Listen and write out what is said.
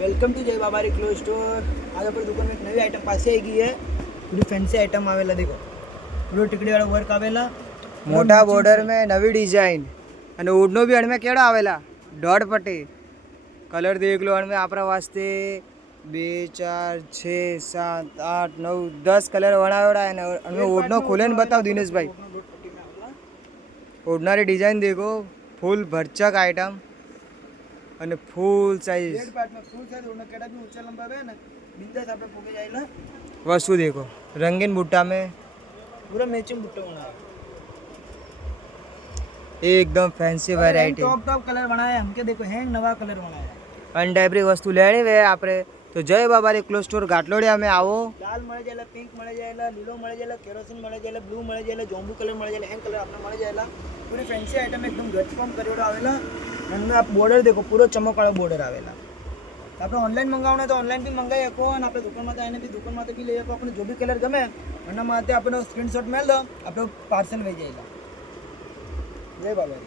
Welcome to जय बाबारी cloth store. आज अपनी दुकान में एक नवी आइटम पास आई गई है। पूरी फैंसी आइटम आवेला, देखो पूरी टिकड़ी वाला वर्क आवेला, मोटा बॉर्डर में नवी डिजाइन અને ઓડનો બી અણમે કેડો આવેલા દોઢ પટ્ટી કલર દેખ લો અણમે આપણા વાસ્તે 2 4 6 7 8 9 10 કલર વણાવેડા અને અણમે ઓડનો ખોલેને બતાવ દિનેશભાઈ। ઓડનારી ડિઝાઇન देखो फुल भरचक आइटम અને ફૂલ સાઈઝ रेड पार्ट में फुल साइज ओढ़ना केड़ा भी ऊंचा लंबा है ना, बिंदास आपने पोके जाइला। वस्तु देखो रंगीन बुट्टा में पूरा मैचिंग बुट्टा बना है, एकदम फैंसी वेराइटी टॉप कलर बनाया है हमके। देखो हैंग नवा कलर बनाया है। અનડાયબ્રી વસ્તુ લેણી વે આપણે તો જય બાબારી ક્લોથ સ્ટોર ઘાટલોડિયા में આવો। लाल मळे जायला, पिंक मळे जायला, लीलो मळे जायला, केरोसिन मळे जायला, ब्लू मळे जायला, जोंबू कलर मळे जायला, हैंग कलर आपने मळे जायला। पूरी फैंसी आइटम एकदम गटफॉर्म करेडो आवेला। અને आप बॉर्डर देखो पूरो चमक वाला बॉर्डर आवेला। આપણે ઓનલાઈન મંગાવવાનો તો ઓનલાઈન બી મંગાવી શકો અને આપણે દુકાનમાં આવીને બી દુકાનમાંથી બી લઈ શકો। આપણે જો બી કલર ગમે એના માટે આપણે સ્ક્રીનશોટ મેળ દો, આપણે પાર્સલ લઈ જઈલા। જય બાબા।